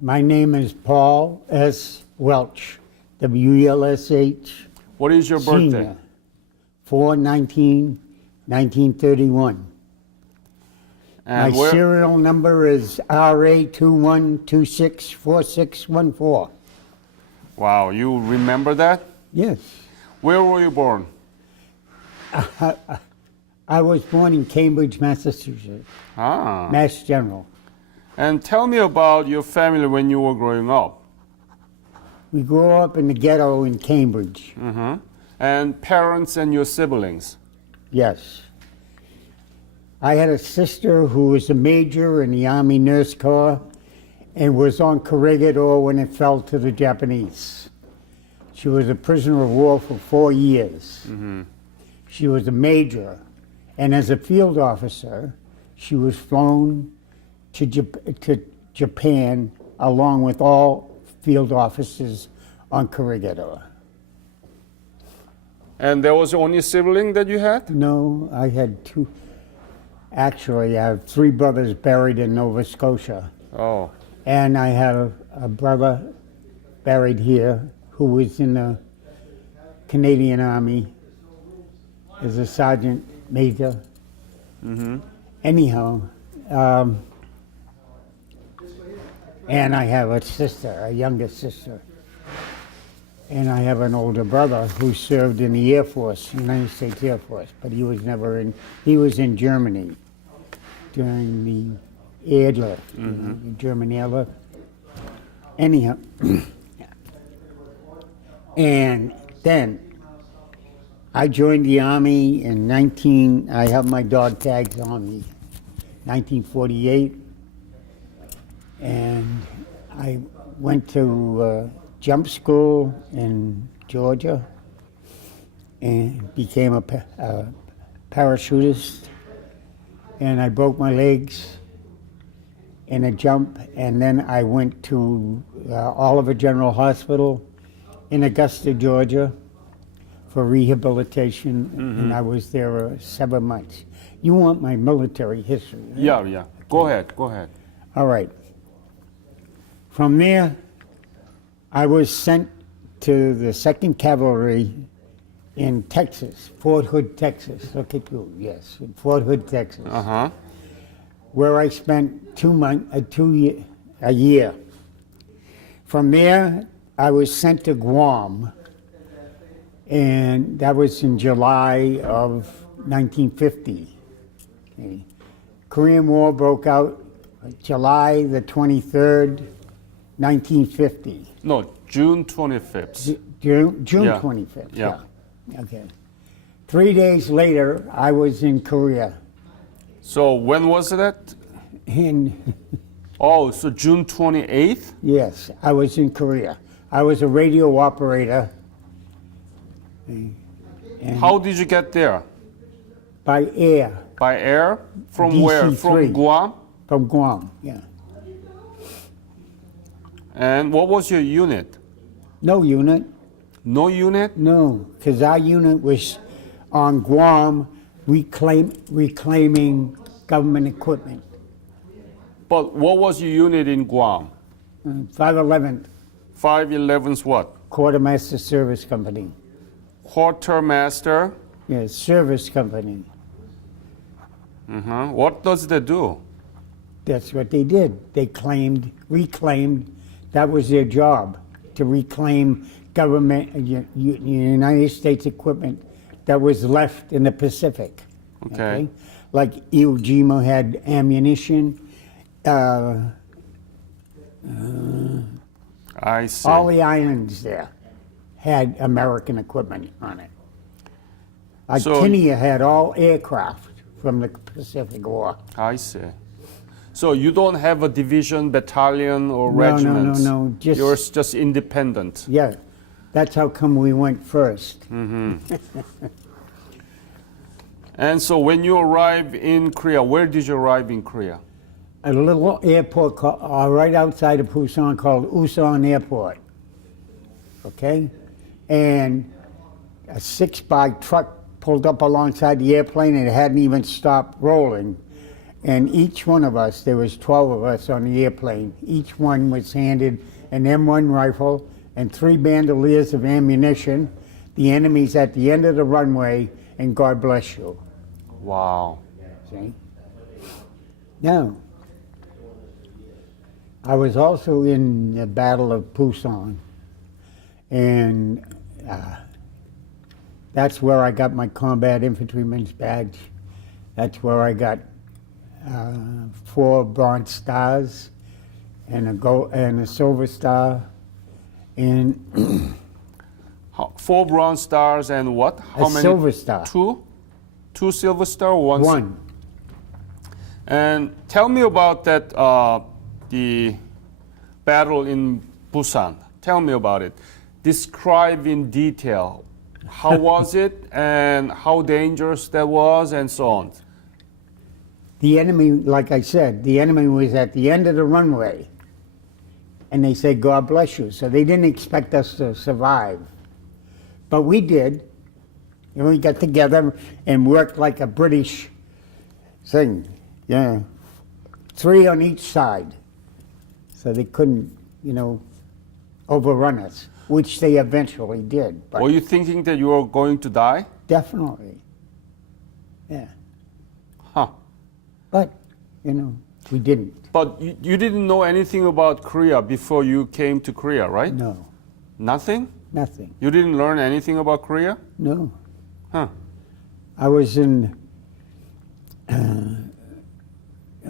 My name is Paul S. Welsh, W-E-L-S-H. What is your birthday? Senior, 4/19/1931. And My serial number is RA21264614. Wow, you remember that? Yes. Where were you born? I was born in Cambridge, Massachusetts, Ah. Mass General. And tell me about your family when you were growing up. We grew up in the ghetto in Cambridge. Mm-hmm. And parents and your siblings. Yes. I had a sister who was a major in the Army Nurse Corps and was on Corregidor when it fell to the Japanese. She was a prisoner of war for 4 years. Mm-hmm. She was a major, and as a field officer, she was flown to Japan along with all field officers on Corregidor. And there was the only sibling that you had? No, I had two. Actually, I have 3 brothers buried in Nova Scotia. Oh. And I have a brother buried here who was in the Canadian Army as a sergeant major. Mm-hmm. Anyhow, and I have a sister, a younger sister. And I have an older brother who served in the Air Force, United States Air Force, but he was never in, he was in Germany during the airlift, the German airlift. Anyhow, and then I joined the Army in I have my dog tags on me, 1948. And I went to jump school in Georgia and became a parachutist. And I broke my legs in a jump, and then I went to Oliver General Hospital in Augusta, Georgia for rehabilitation, and I was there 7 months. You want my military history, right? Yeah. Go ahead. All right. From there, I was sent to the 2nd Cavalry in Texas, Fort Hood, Texas. Look at you, yes, in Fort Hood, Texas, Uh-huh. where I spent a year. From there, I was sent to Guam, and that was in July of 1950. Okay. Korean War broke out July the 23rd, 1950. No, June 25th. June Yeah. 25th. Yeah. Okay. 3 days later, I was in Korea. So when was that? In Oh, so June 28th? yes, I was in Korea. I was a radio operator. And How did you get there? by air By air? From DC-3. where? From Guam? from Guam. Yeah. And what was your unit? No unit. No unit? No, because our unit was on Guam reclaiming government equipment. But what was your unit in Guam? 511th 511's what? Quartermaster Service Company. Quartermaster? Yes, service company. Uh-huh. What does that do? That's what they did. They reclaimed, that was their job, to reclaim government, United States equipment that was left in the Pacific. Okay. Like Iwo Jima had ammunition, I see. all the islands there had American equipment on it. Like So- Kenya had all aircraft from the Pacific War. I see. So you don't have a division, battalion, or regiment? No, just- You're just independent. Yeah, that's how come we went first. And so when you arrive in Korea, where did you arrive in Korea? A little airport right outside of Busan called Usan Airport. Okay? And a 6-by truck pulled up alongside the airplane and it hadn't even stopped rolling. And each one of us, there was 12 of us on the airplane, each one was handed an M1 rifle and 3 bandoliers of ammunition. The enemy's at the end of the runway, and God bless you. Wow. See? Now, I was also in the Battle of Busan, and that's where I got my combat infantryman's badge. That's where I got 4 bronze stars and a silver star, and 4 bronze stars and what? How a many? silver star. 2? 2 silver star or 1? 1. And tell me about that, the battle in Busan. Tell me about it. Describe in detail. How was it and how dangerous that was and so on. The enemy, like I said, the enemy was at the end of the runway. And they said, God bless you. So they didn't expect us to survive. But we did. And we got together and worked like a British thing. Yeah. 3 on each side. So they couldn't, overrun us, which they eventually did. But Were you thinking that you were going to die? definitely. Yeah. Huh. But, we didn't. But you didn't know anything about Korea before you came to Korea, right? No. Nothing? Nothing. You didn't learn anything about Korea? No. Huh. I was in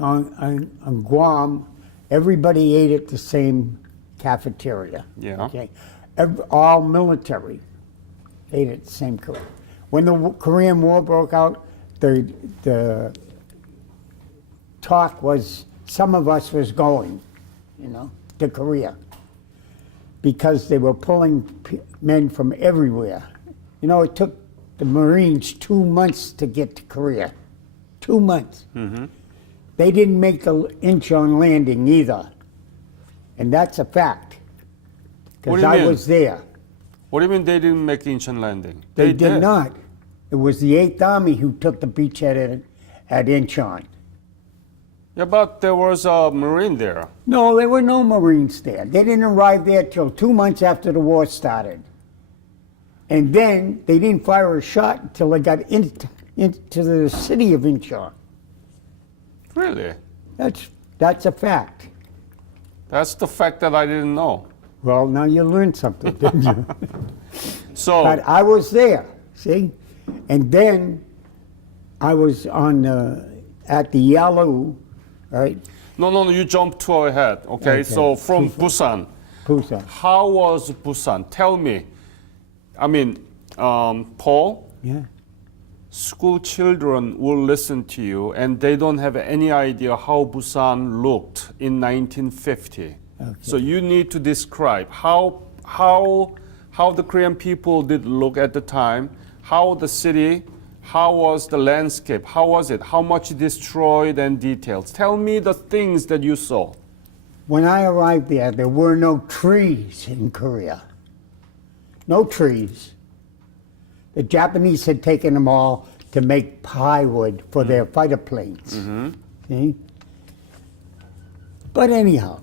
on Guam. Everybody ate at the same cafeteria. Yeah. Okay. All military ate at the same Korea. When the Korean War broke out, the talk was some of us was going, to Korea, because they were pulling men from everywhere. It took the Marines 2 months to get to Korea. 2 months. Mm-hmm. They didn't make an inch on landing either. And that's a fact. What Because do you I mean? was there. What do you mean they didn't make Incheon landing? They did not. It was the 8th Army who took the beachhead at Incheon. Yeah, but there was a Marine there. No, there were no Marines there. They didn't arrive there till 2 months after the war started. And then they didn't fire a shot until they got into the city of Incheon. Really? That's a fact. That's the fact that I didn't know. Well, now you learned something, didn't you? So, But I was there, see? And then I was at the Yalu, right? no, you jumped too ahead. Okay, so from Busan. Busan. How was Busan? Tell me. I mean, Paul, Yeah. school children will listen to you and they don't have any idea how Busan looked in 1950. Okay. So you need to describe how the Korean people did look at the time, how the city, how was the landscape, how was it, how much destroyed and details. Tell me the things that you saw. When I arrived there were no trees in Korea. No trees. The Japanese had taken them all to make plywood for their fighter planes. See? But anyhow,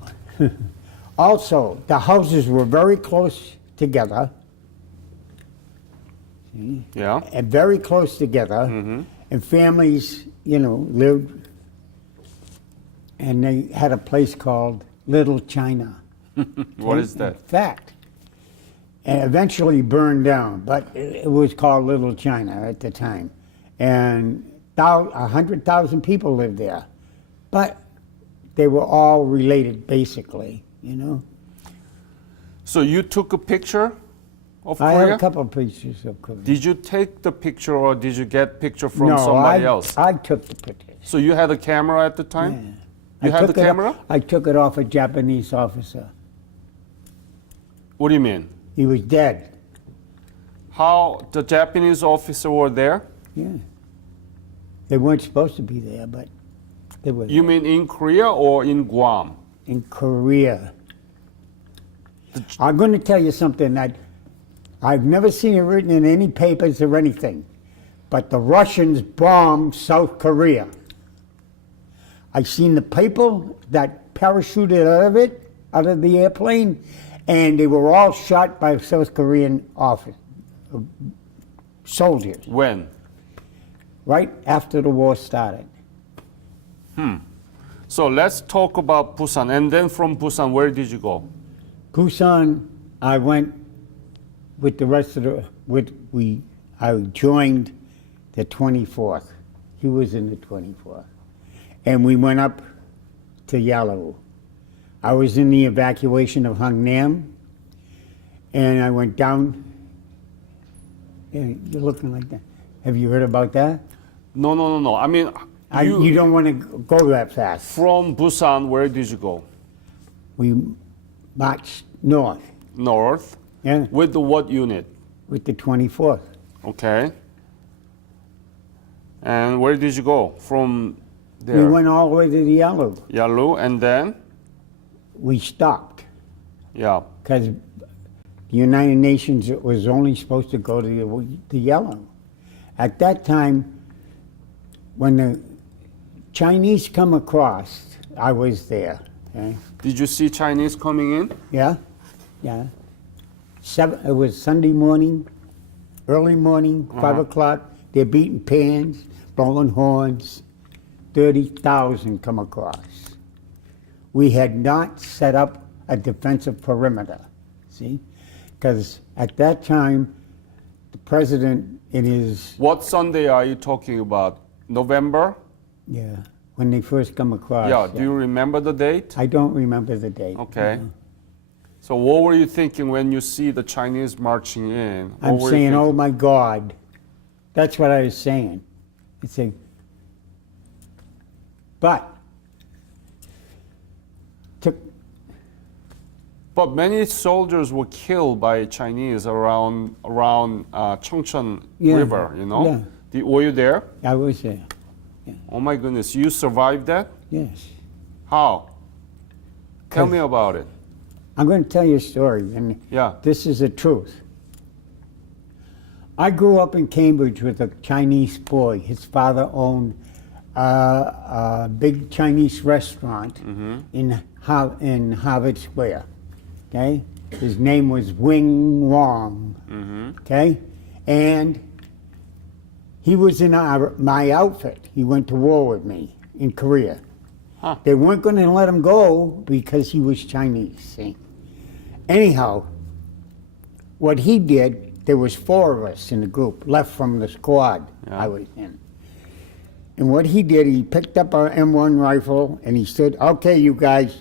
also, the houses were very close together. See? Yeah. And very close together. And families, lived. And they had a place called Little China. What is that? Fact. And eventually burned down, but it was called Little China at the time. And 100,000 people lived there. But they were all related, basically, So you took a picture of I Korea? have a couple of pictures of Korea. Did you take the picture or did you get picture from No, somebody else? I took the pictures. So you had a camera at the time? Yeah. You had the took it- camera? I took it off a Japanese officer. What do you mean? He was dead. How the Japanese officer were there? Yeah. They weren't supposed to be there, but they were You mean in Korea or in Guam? in Korea. I'm going to tell you something that I've never seen it written in any papers or anything, but the Russians bombed South Korea. I seen the people that parachuted out of the airplane, and they were all shot by South Korean soldiers When? right after the war started. So let's talk about Busan. And then from Busan, where did you go? Busan, I went with the rest of I joined the 24th. He was in the 24th. And we went up to Yalu. I was in the evacuation of Hungnam, and I went down. Yeah, you're looking like that. Have you heard about that? No. I mean, You don't want to go that fast. from Busan, where did you go? We marched north, North. yeah, With the what unit? with the 24th. Okay. And where did you go from there? We went all the way to the Yalu. Yalu, and then? We stopped Yeah. because the United Nations was only supposed to go to the Yalu. At that time, when the Chinese come across, I was there. Okay? Did you see Chinese coming in? Yeah, yeah. It was Sunday morning, early morning, 5 o'clock. They're beating pans, blowing horns. 30,000 come across. We had not set up a defensive perimeter, see? Because at that time, the president in his, What Sunday are you talking about? November? yeah, when they first come across. Yeah. Do you remember the date? I don't remember the date. Okay. So what were you thinking when you see the Chinese marching in? What I'm were you saying, thinking? oh my God. That's what I was saying. I say, but took, But many soldiers were killed by Chinese around Chongchon Yeah, River. You know. yeah. Were you there? I was there. Oh my goodness! You survived that? Yes. How? Tell 'Cause- me about it. I'm going to tell you a story, and Yeah. this is the truth. I grew up in Cambridge with a Chinese boy. His father owned a big Chinese restaurant in Harvard Square. Okay, his name was Wing Wong. Okay, and he was in my outfit. He went to war with me in Korea. Huh. They weren't going to let him go because he was Chinese. See. Anyhow, what he did, there was 4 of us in the group, left from the squad Yeah. I was in. And what he did, he picked up our M1 rifle and he said, okay, you guys,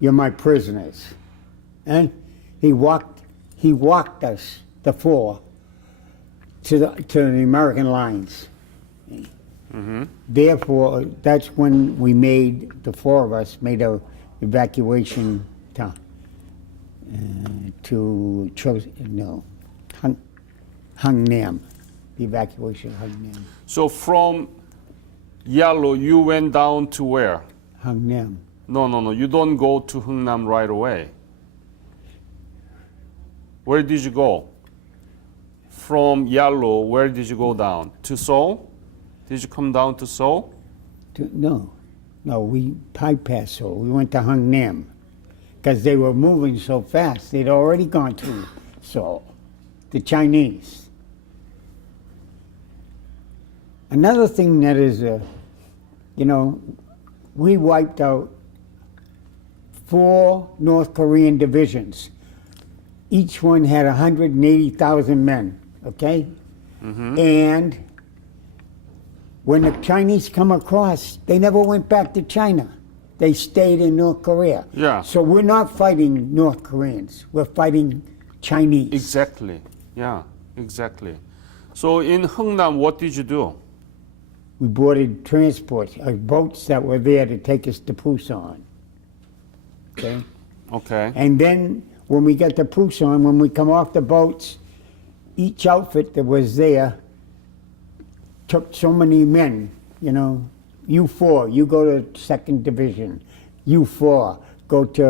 you're my prisoners. And he walked us, the 4, to the American lines. Therefore, that's when we made, the 4 of us made a evacuation to Hungnam, the evacuation of Hungnam. So from Yalu, you went down to where? Hungnam. No. You don't go to Hungnam right away. Where did you go? From Yalu, where did you go down? To Seoul? Did you come down to Seoul? No, we bypassed Seoul. We went to Hungnam because they were moving so fast. They'd already gone to Seoul, the Chinese. Another thing that is, we wiped out 4 North Korean divisions. Each one had 180,000 men, okay? And when the Chinese come across, they never went back to China. They stayed in North Korea. Yeah. So we're not fighting North Koreans. We're fighting Chinese. Exactly. Yeah, exactly. So in Hungnam, what did you do? We boarded transports, boats that were there to take us to Busan. Okay? Okay. And then when we got to Busan, when we come off the boats, each outfit that was there took so many men, You 4, you go to 2nd Division. You 4, go to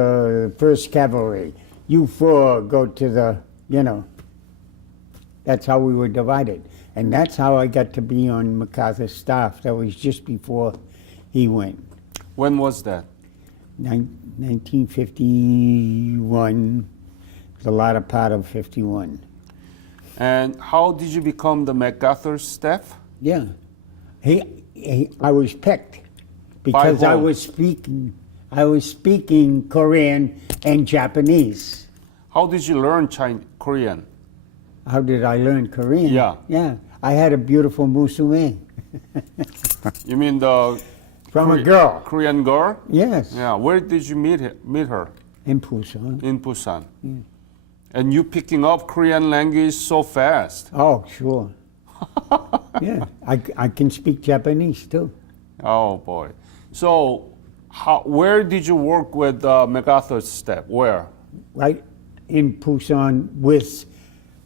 1st Cavalry. You 4, go to the, That's how we were divided. And that's how I got to be on MacArthur's staff. That was just before he went. When was that? 1951, the latter part of 51. And how did you become the MacArthur staff? Yeah. I was picked because I whom? was speaking Korean and Japanese. How did you learn Korean? How did I learn Korean? Yeah. Yeah. I had a beautiful musume You mean the from a girl. Korean girl? Yes. Yeah. Where did you meet her? In Busan. In Busan. And you picking up Korean language so fast. Oh, sure. Yeah. I can speak Japanese too. Oh boy. So, where did you work with MacArthur's staff? Where? Right in Busan with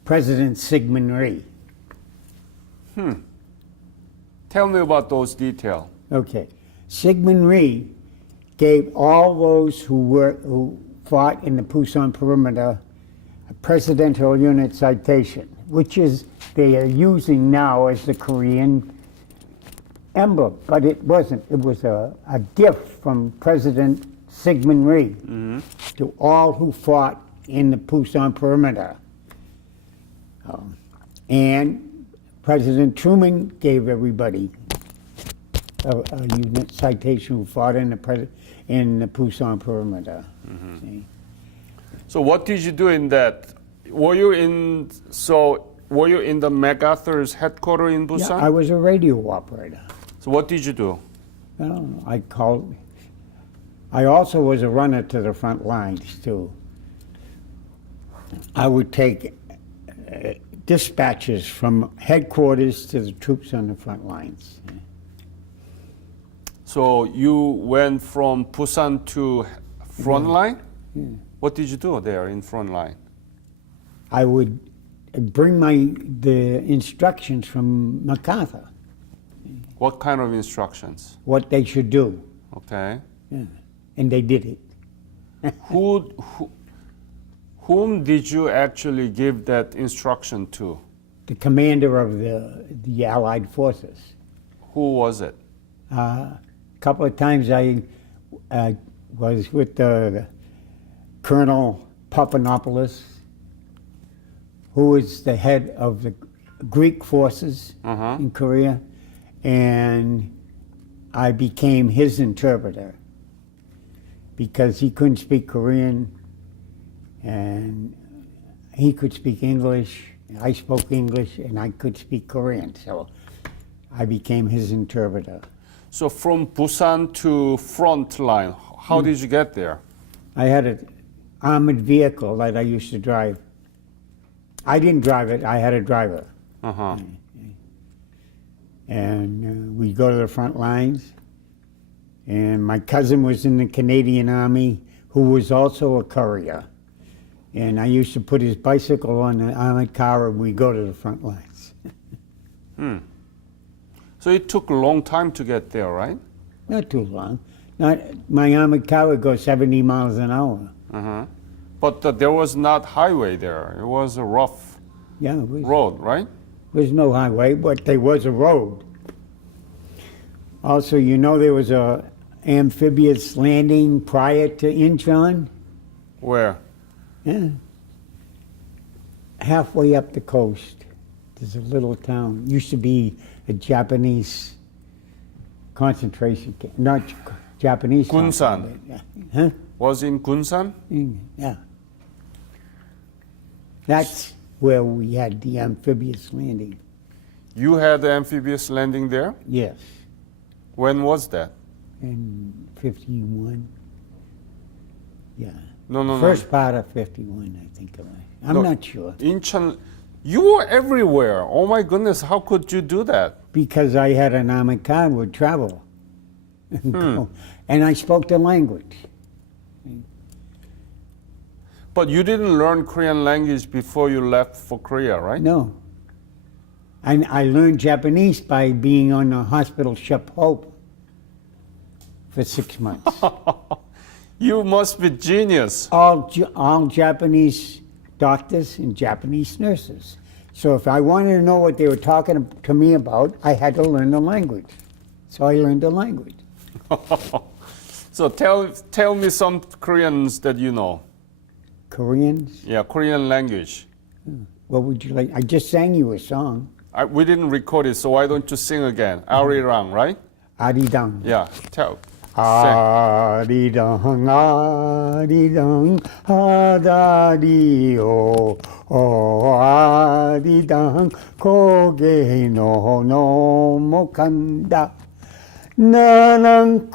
President Syngman Rhee. Tell me about those details. Okay. Syngman Rhee gave all those who fought in the Busan perimeter a presidential unit citation, which is they are using now as the Korean emblem, but it wasn't. It was a gift from President Syngman Rhee to all who fought in the Busan perimeter. And President Truman gave everybody a unit citation who fought in the Busan perimeter. See? So, what did you do in that? Were you in the MacArthur's headquarters in Busan? Yeah, I was a radio operator. So, what did you do? Well, I also was a runner to the front lines too. I would take dispatches from headquarters to the troops on the front lines. So, you went from Busan to front line? What did you do there in front line? I would bring the instructions from MacArthur, What kind of instructions? what they should do, Okay. and they did it. Whom did you actually give that instruction to? The commander of the Allied forces. Who was it? A couple of times I was with Colonel Papanopoulos, who was the head of the Greek forces in Korea, and I became his interpreter because he couldn't speak Korean and he could speak English. I spoke English and I could speak Korean, so I became his interpreter. So from Busan to front line, how did you get there? I had an armored vehicle that I used to drive. I didn't drive it, I had a driver. And we'd go to the front lines. And my cousin was in the Canadian Army, who was also a courier. And I used to put his bicycle on the armored car and we'd go to the front lines. So it took a long time to get there, right? Not too long. My armored car would go 70 miles an hour. But there was not highway there. It was a rough Yeah, it was, road, right? was no highway, but there was a road. Also, you know there was a amphibious landing prior to Incheon? Where? Yeah. Halfway up the coast, there's a little town. Used to be a Japanese concentration camp. Not Japanese. Gunsan. concentration. Huh? Was in Gunsan? Yeah. That's where we had the amphibious landing. You had the amphibious landing there? Yes. When was that? In 51. Yeah. No. First part of 51, I think. I'm No. not sure. Incheon. You were everywhere. Oh my goodness, how could you do that? Because I had an armored car and would travel. And go. And I spoke the language. But you didn't learn Korean language before you left for Korea, right? No. I learned Japanese by being on the hospital ship Hope for 6 months. You must be genius. all Japanese doctors and Japanese nurses. So if I wanted to know what they were talking to me about, I had to learn the language. So I learned the language. So tell me some Koreans that you know. Koreans? Yeah, Korean language. What would you like? I just sang you a song. We didn't record it, so why don't you sing again? Arirang, right? Aridang. Yeah, tell. Sing. 아리랑 아리랑 하다리오 아리랑 고개 넘어간다 나는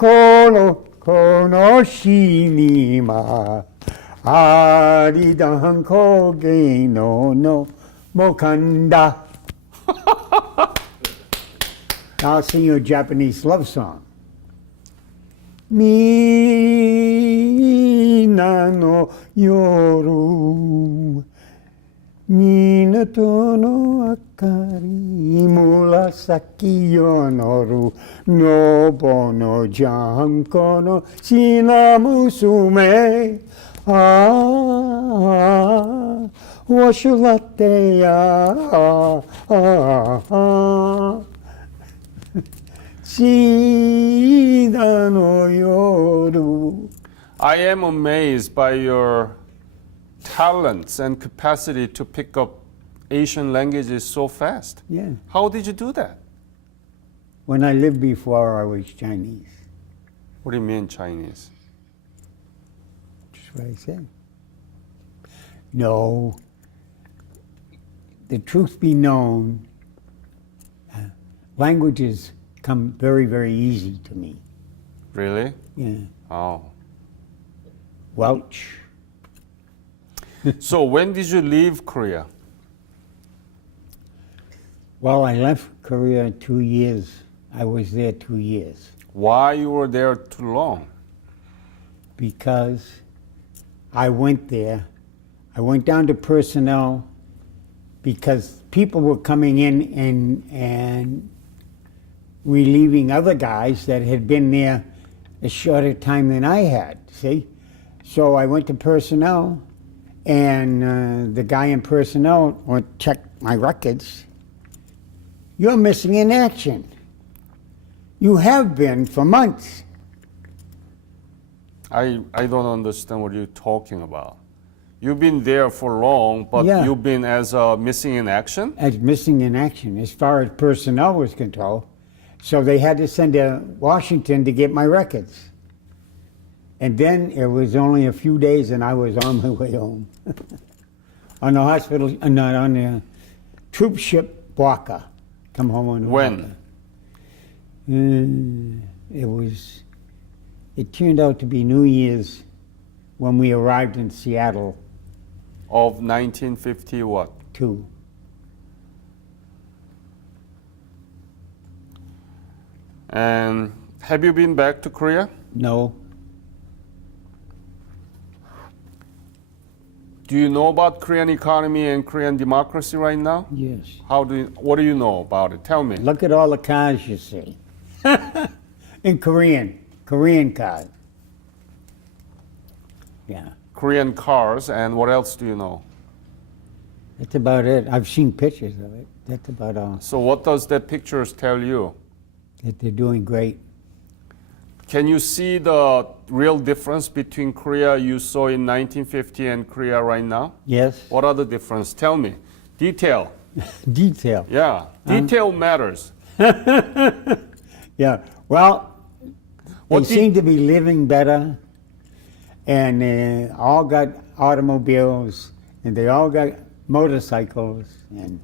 코노시니마 아리랑 고개 넘어간다. I'll sing you a Japanese love song. みなの夜港の明かり紫よのるのぼのじゃんこの品娘ああわしゅらってやシダの夜 I am amazed by your talents and capacity to pick up Asian languages so fast. Yeah. How did you do that? When I lived before I was Chinese. What do you mean Chinese? That's what I said. No. The truth be known, languages come very, very easy to me. Really? Yeah. Oh. Welsh. So when did you leave Korea? Well, I left Korea 2 years. I was there 2 years Why you were there too long? because I went there. I went down to personnel because people were coming in and relieving other guys that had been there a shorter time than I had, see? So I went to personnel, and the guy in personnel went check my records. You're missing in action. You have been for months. I don't understand what you're talking about. You've been there for long, but Yeah. you've been as missing in action? As missing in action as far as personnel was concerned. So they had to send to Washington to get my records. And then it was only a few days and I was on my way home. On the hospital, not on the troop ship Waka. Come home on the When? It turned out to be New Year's when we arrived in Seattle Of 1950 what? too. And have you been back to Korea? No, Do you know about Korean economy and Korean democracy right now? yes. What do you know about it? Tell me. Look at all the cars you see. In Korean cars. Yeah, Korean cars, and what else do you know? that's about it. I've seen pictures of it. That's about all. So what does that pictures tell you? That they're doing great. Can you see the real difference between Korea you saw in 1950 and Korea right now? Yes. What are the difference? Tell me. Detail. Detail. Yeah. Detail matters. Yeah. Well, What they did- seem to be living better, and they all got automobiles, and they all got motorcycles, and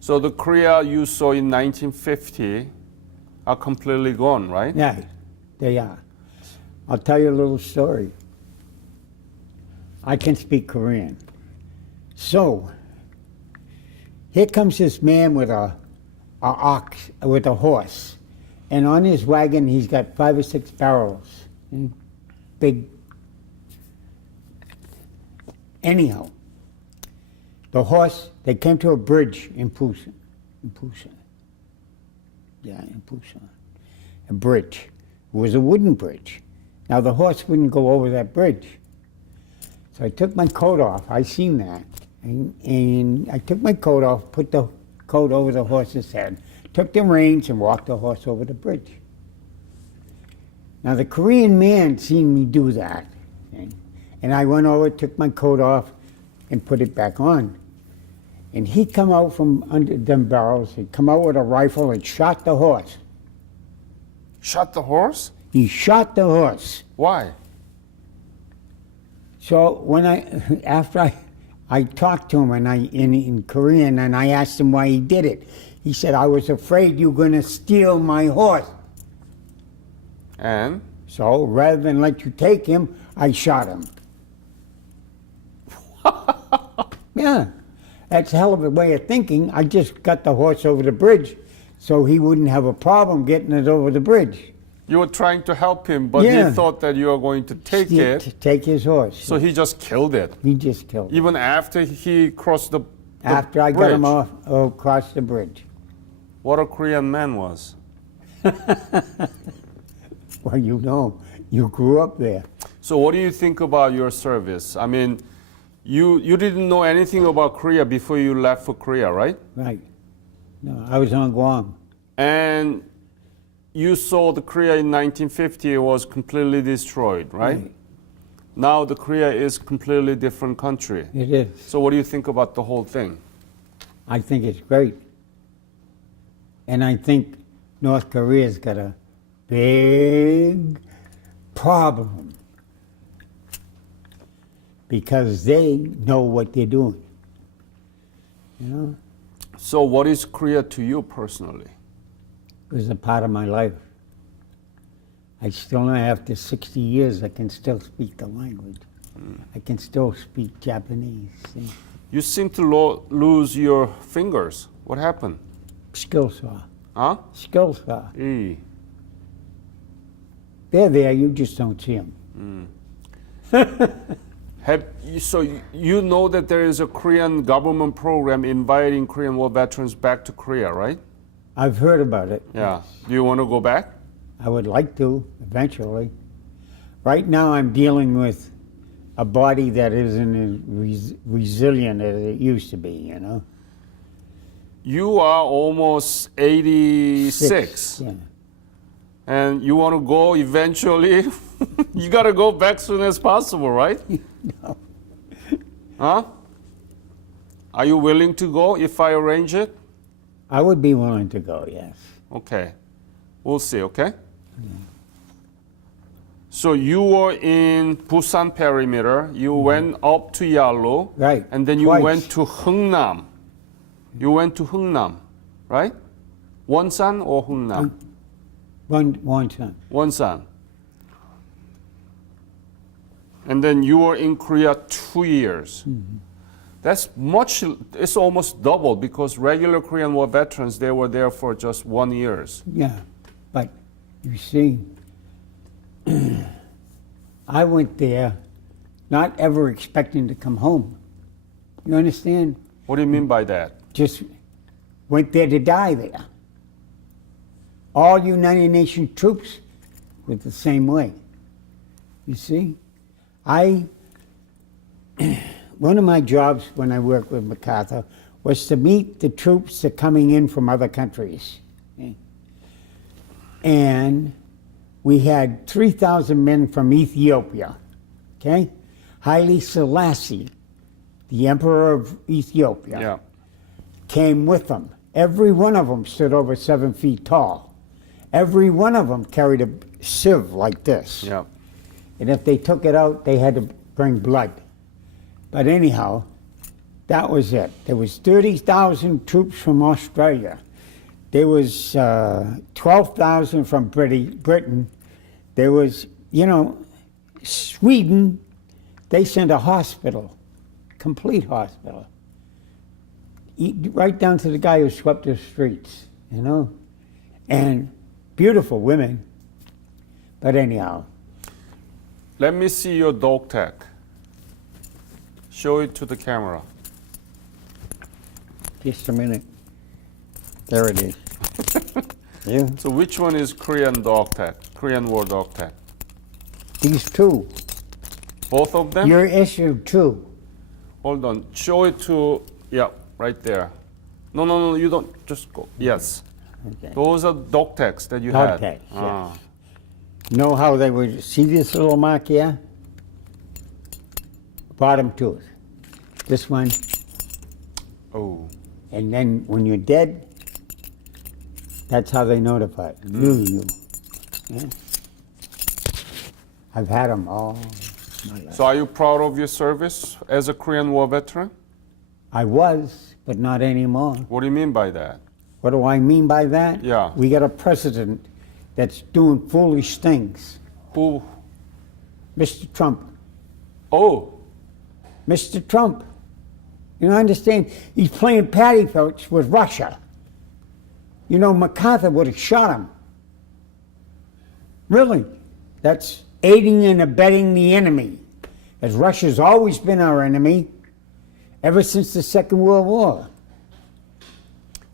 So the Korea you saw in 1950 are completely gone, right? yeah, they are. I'll tell you a little story. I can speak Korean. So, here comes this man with a ox, with a horse, and on his wagon he's got 5 or 6 barrels, big. Anyhow, the horse, they came to a bridge in Busan. Yeah, in Busan. A bridge. It was a wooden bridge. Now the horse wouldn't go over that bridge. So I took my coat off. I seen that. And I took my coat off, put the coat over the horse's head, took the reins and walked the horse over the bridge. Now the Korean man seen me do that, okay? And I went over, took my coat off, and put it back on. And he come out from under them barrels, he come out with a rifle and shot the horse. Shot the horse? He shot the horse. Why? So when after I talked to him in Korean and I asked him why he did it, he said, I was afraid you were going to steal my horse. And? So rather than let you take him, I shot him. Yeah, that's a hell of a way of thinking. I just got the horse over the bridge so he wouldn't have a problem getting it over the bridge. You were trying to help him, but Yeah. he thought that you were going to take To it, take his horse. so he just killed it. He just killed him. Even after he crossed the After I got him bridge. off across the bridge. What a Korean man was. Well, you know, you grew up there. So what do you think about your service? I mean, you didn't know anything about Korea before you left for Korea, right? Right. No, I was on Guam. And you saw the Korea in 1950 was completely destroyed, right? Now the Korea is completely different country. It is. So what do you think about the whole thing? I think it's great. And I think North Korea's got a big problem because they know what they're doing. You know, So what is Korea to you personally? it was a part of my life. I still know after 60 years I can still speak the language. I can still speak Japanese. And You seem to lose your fingers. What happened? skill saw. Huh? Skill saw. Eh. They're there, you just don't see them. So you know that there is a Korean government program inviting Korean war veterans back to Korea, right? I've heard about it. Yeah. Do you want to go back? I would like to, eventually. Right now, I'm dealing with a body that isn't as resilient as it used to be, you know? You are almost 86. Yeah. And you want to go eventually? You got to go back soon as possible, right? No. Huh? Are you willing to go if I arrange it? I would be willing to go, yes. Okay. We'll see, okay? So you were in Busan perimeter, you went up to Yalu, Right, and then you twice. went to Hungnam. You went to Hungnam, right? Wonsan or Hungnam? One time. Wonsan. And then you were in Korea 2 years. That's much, it's almost double because regular Korean War veterans, they were there for just 1 year. Yeah, but you see, I went there not ever expecting to come home. You understand? What do you mean by that? Just went there to die there. All United Nations troops were the same way. You see? One of my jobs when I worked with MacArthur was to meet the troops that are coming in from other countries. Okay? And we had 3,000 men from Ethiopia. Okay? Haile Selassie, the emperor of Ethiopia, Yeah. came with them. Every one of them stood over 7 feet tall. Every one of them carried a sieve like this. Yeah. And if they took it out, they had to bring blood. But anyhow, that was it. There was 30,000 troops from Australia. There was 12,000 from Britain. There was, Sweden, they sent a hospital, complete hospital, right down to the guy who swept the streets, and beautiful women. But anyhow. Let me see your dog tag. Show it to the camera. Just a minute. There it is. Yeah. So which one is Korean dog tag? Korean war dog tag? These two. Both of them? You're issued two. Hold on. Show it to, yeah, right there. No, you don't. Just go. Yes. Okay. Those are dog tags that you Dog had. tags, Ah. Know how they would see this little mark here? Bottom tooth. This one, Oh. and then when you're dead, that's how they notify you. Yeah. I've had them all my life. So are you proud of your service as a Korean War veteran? I was, but not anymore. What do you mean by that? What do I mean by that? Yeah. We got a president that's doing foolish things. Who? Mr. Trump. Oh. Mr. Trump. You understand? He's playing patty cake with Russia. You know, MacArthur would have shot him. Really. That's aiding and abetting the enemy. As Russia's always been our enemy ever since the Second World War.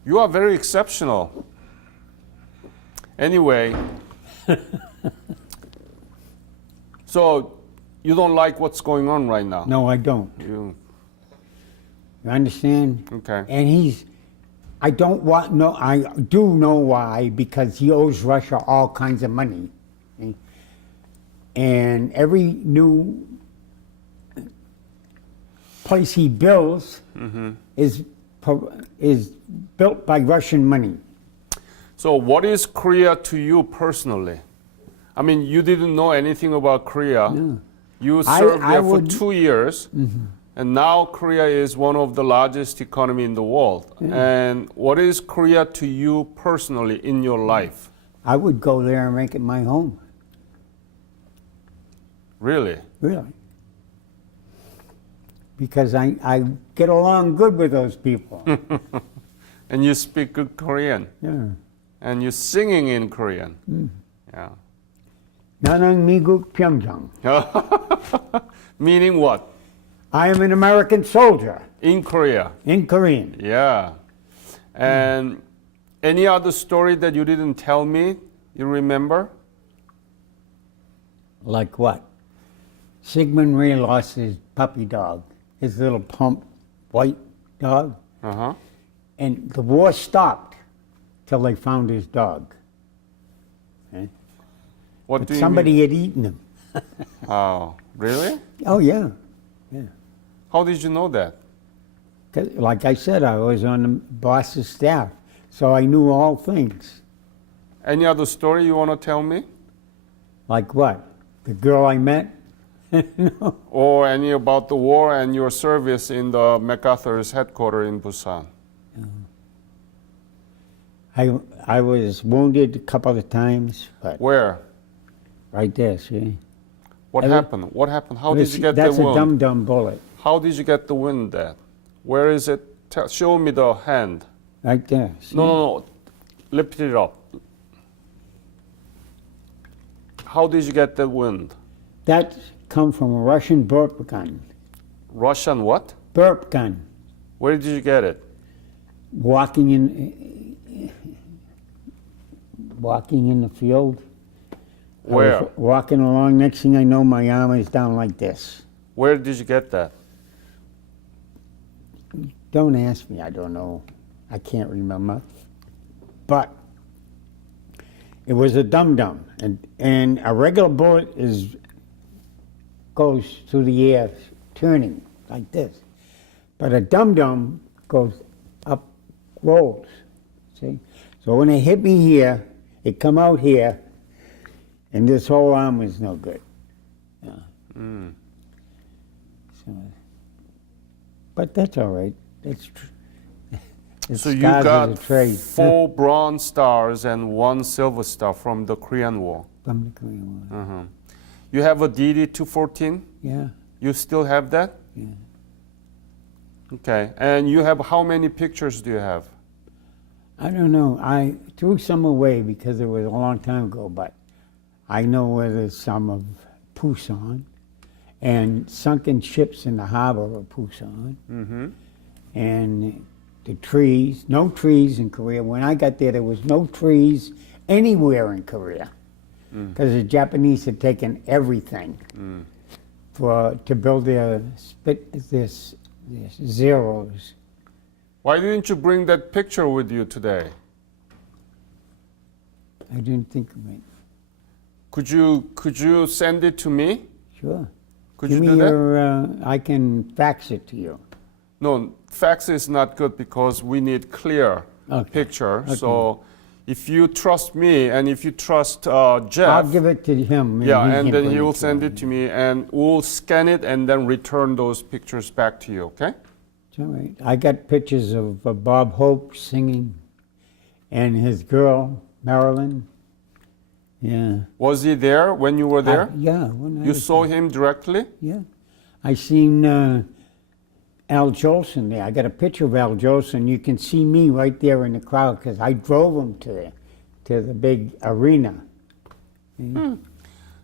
You are very exceptional. Anyway, so you don't like what's going on right now? No, I don't. You, You understand? okay. And I don't want, no, I do know why, because he owes Russia all kinds of money. Okay? And every new place he builds is built by Russian money. So what is Korea to you personally? I mean, you didn't know anything about Korea. No. You I served there for would- 2 years. And now Korea is one of the largest economy in the world. And what is Korea to you personally in your life? I would go there and make it my home, Really? really. Because I get along good with those people. And you speak good Korean. Yeah. And you're singing in Korean. Yeah. 나는 미국 병장. Meaning what? I am an American soldier In Korea. in Korean. Yeah. And any other story that you didn't tell me, you remember? Like what? Sigmund Ray lost his puppy dog, his little pump white dog, Uh-huh. and the war stopped till they found his dog. Okay? What But do you somebody had eaten him. mean? Oh, really? Oh, yeah. How did you know that? 'Cause like I said, I was on the boss's staff, so I knew all things. Any other story you want to tell me? Like what? The girl I met? No. Or any about the war and your service in the MacArthur's headquarters in Busan? I was wounded a couple of times, but Where? right there, see? What Every- happened? What happened? How did you get the That's a wound? dum-dum bullet. How did you get the wound there? Where is it? Show me the hand. Right there. See? No. Lift it up. How did you get the wound? That come from a Russian burp gun. Russian what? Burp gun. Where did you get it? Walking in the field. I was Where? walking along. Next thing I know, my arm is down like this. Where did you get that? Don't ask me. I don't know. I can't remember. But it was a dum-dum, and a regular bullet goes through the air, turning like this. But a dum-dum goes up, rolls. See? So when it hit me here, it come out here, and this whole arm was no good. Yeah. So, but that's all right. That's So you scars of got the trade. 4 bronze stars and 1 silver star from the Korean War. From the Korean War. Uh-huh. You have a DD-214? Yeah. You still have that? Yeah. Okay. And you have how many pictures do you have? I don't know. I threw some away because it was a long time ago, but I know where there's some of Busan and sunken ships in the harbor of Busan. Mm-hmm. And the trees, no trees in Korea. When I got there was no trees anywhere in Korea because the Japanese had taken everything to build their zeros. Why didn't you bring that picture with you today? I didn't think of it. Could you send it to me? Sure. Could Give you me do that? your, I can fax it to you. No, fax is not good because we need clear Okay. picture. Okay. So if you trust me and if you trust Jeff, I'll give it to him. yeah, he and can then bring he will to send you. it to me and we'll scan it and then return those pictures back to you, okay? It's all right. I got pictures of Bob Hope singing and his girl, Marilyn. Yeah. Was he there when you were there? Yeah. When I You was saw there. him directly? Yeah. I seen Al Jolson there. I got a picture of Al Jolson. You can see me right there in the crowd because I drove him to the big arena.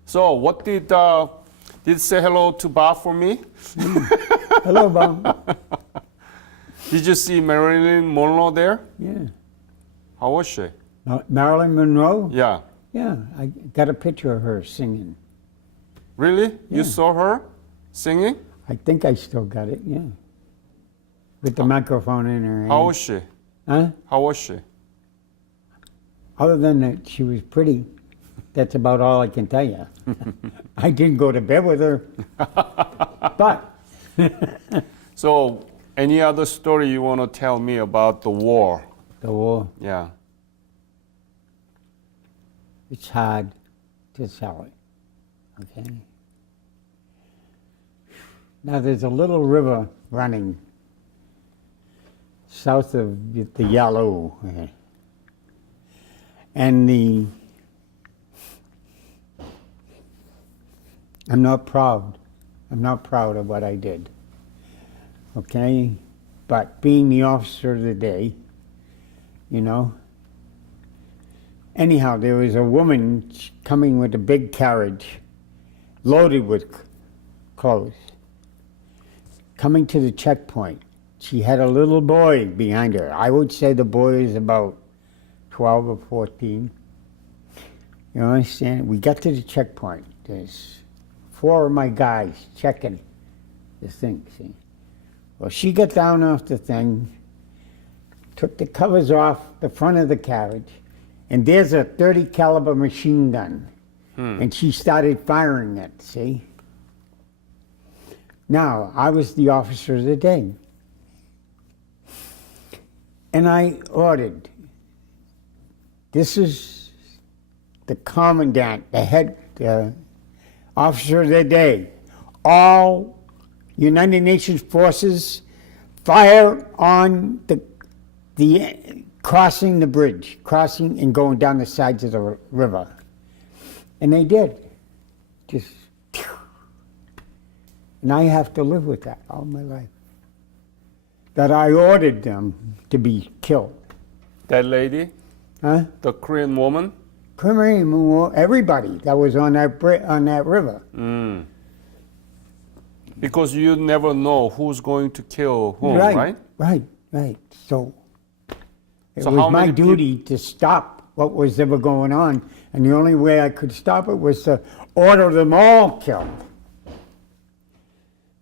So what did say hello to Bob for me? Hello, Bob. Did you see Marilyn Monroe there? Yeah. How was she? Marilyn Monroe? Yeah. Yeah. I got a picture of her singing. Really? Yeah. You saw her singing? I think I still got it, yeah. With the microphone in her hand. How was she? Huh? How was she? Other than that, she was pretty. That's about all I can tell you. I didn't go to bed with her. But, So, any other story you want to tell me about the war? the war, Yeah. it's hard to sell it. Okay? Now, there's a little river running south of the Yalu. And I'm not proud. I'm not proud of what I did. Okay? But being the officer of the day, you know. Anyhow, there was a woman coming with a big carriage loaded with clothes. Coming to the checkpoint. She had a little boy behind her. I would say the boy is about 12 or 14. You understand? We got to the checkpoint. There's 4 of my guys checking the thing, see? Well, she got down off the thing, took the covers off the front of the carriage, and there's a .30 caliber machine gun. And she started firing it, see? Now, I was the officer of the day. And I ordered, this is the commandant, the head officer of the day. All United Nations forces fire on the crossing the bridge, crossing and going down the sides of the river. And they did. Just, and I have to live with that all my life. That I ordered them to be killed. That lady? Huh? The Korean woman? Everybody that was on that river. Because you never know who's going to kill whom, right? Right. So it So how was my many duty to stop what was ever going on, and the only way I could stop it was to order them all killed.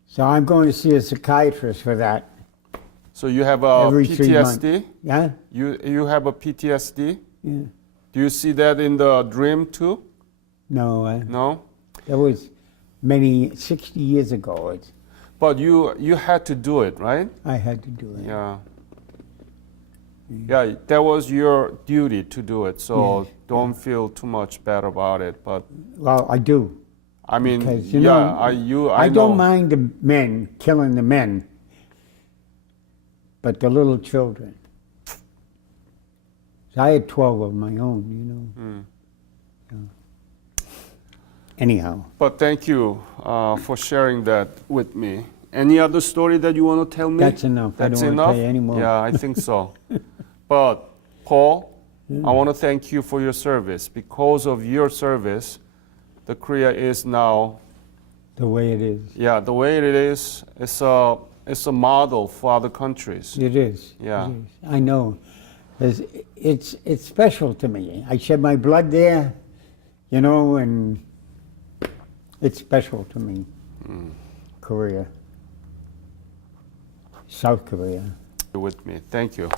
So I'm going to see a psychiatrist for that So you have a every 3 months. PTSD? Yeah? You have a PTSD? Yeah. Do you see that in the dream too? No, No? that was 60 years ago. But you had to do it, right? I had to do it. Yeah. Yeah, that was your duty to do it. So Yes, don't feel too much bad about it. But Well, I do. I mean, Because, yeah, I know. don't mind the men killing the men, but the little children. So I had 12 of my own, you know. So, anyhow, But thank you for sharing that with me. Any other story that you want to tell me? That's enough. I That's don't wanna enough? tell you any more. Yeah, I think so. But Paul, I want to thank you for your service. Because of your service, the Korea is now, the way it is. yeah, the way it is. It's a model for other countries. It is. Yeah. It is. I know. It's special to me. I shed my blood there, you know, and it's special to me. Korea. South Korea. With me. Thank you.